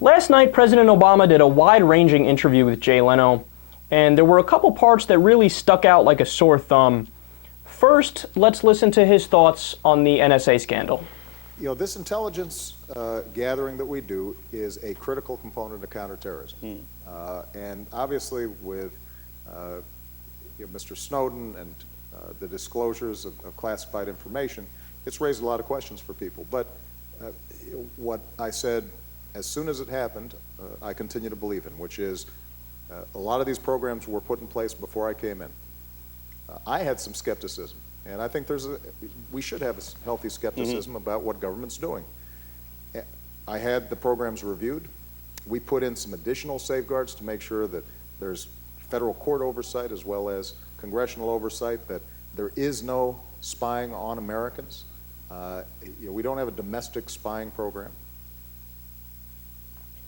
Last night, President Obama did a wide-ranging interview with Jay Leno, and there were a couple parts that really stuck out like a sore thumb. First, let's listen to his thoughts on the NSA scandal. You know, this intelligence gathering that we do is a critical component of counterterrorism. And obviously with Mr. Snowden and the disclosures of classified information, it's raised a lot of questions for people. But what I said as soon as it happened, I continue to believe in, which is a lot of these programs were put in place before I came in. I had some skepticism, and I think we should have a healthy skepticism about what government's doing. I had the programs reviewed. We put in some additional safeguards to make sure that there's federal court oversight as well as congressional oversight, that there is no spying on Americans. We don't have a domestic spying program.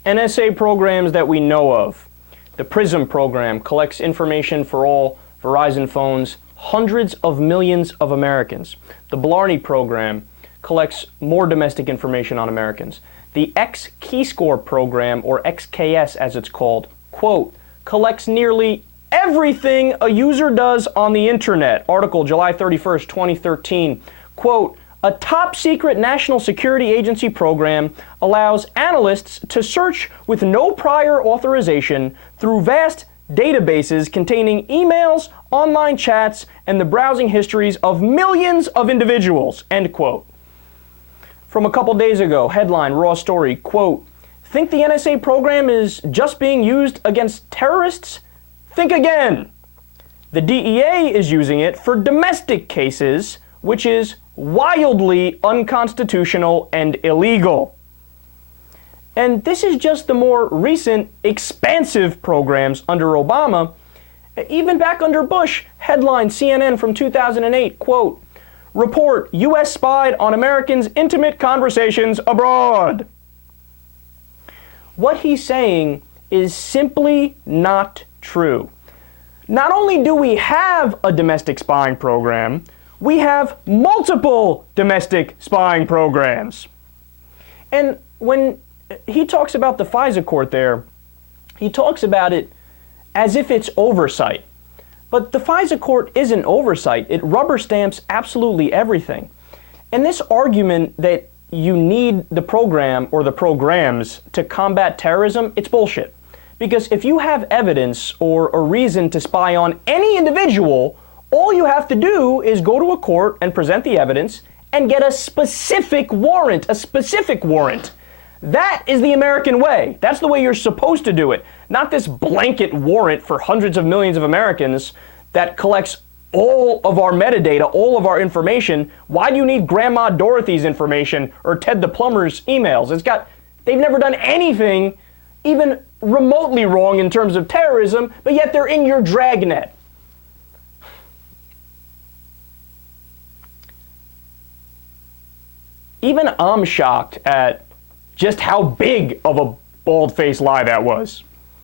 NSA programs that we know of. The PRISM program collects information for all Verizon phones, hundreds of millions of Americans. The Blarney program collects more domestic information on Americans. The X-Keyscore program, or XKS as it's called, quote, collects nearly everything a user does on the internet. Article July 31st, 2013, quote, a top-secret national security agency program allows analysts to search with no prior authorization through vast databases containing emails, online chats, and the browsing histories of millions of individuals, end quote. From a couple days ago, headline, raw story, quote, think the NSA program is just being used against terrorists? Think again. The DEA is using it for domestic cases, which is wildly unconstitutional and illegal. And this is just the more recent, expansive programs under Obama. Even back under Bush, headline CNN from 2008, quote, report U.S. spied on Americans' intimate conversations abroad. What he's saying is simply not true. Not only do we have a domestic spying program, we have multiple domestic spying programs. And when he talks about the FISA court there, he talks about it as if it's oversight. But the FISA court isn't oversight. It rubber stamps absolutely everything. And this argument that you need the program or the programs to combat terrorism, it's bullshit. Because if you have evidence or a reason to spy on any individual, all you have to do is go to a court and present the evidence and get a specific warrant, That is the American way. That's the way you're supposed to do it. Not this blanket warrant for hundreds of millions of Americans that collects all of our metadata, all of our information. Why do you need Grandma Dorothy's information or Ted the Plumber's emails? They've never done anything even remotely wrong in terms of terrorism, but yet they're in your dragnet. Even I'm shocked at just how big of a bald-faced lie that was.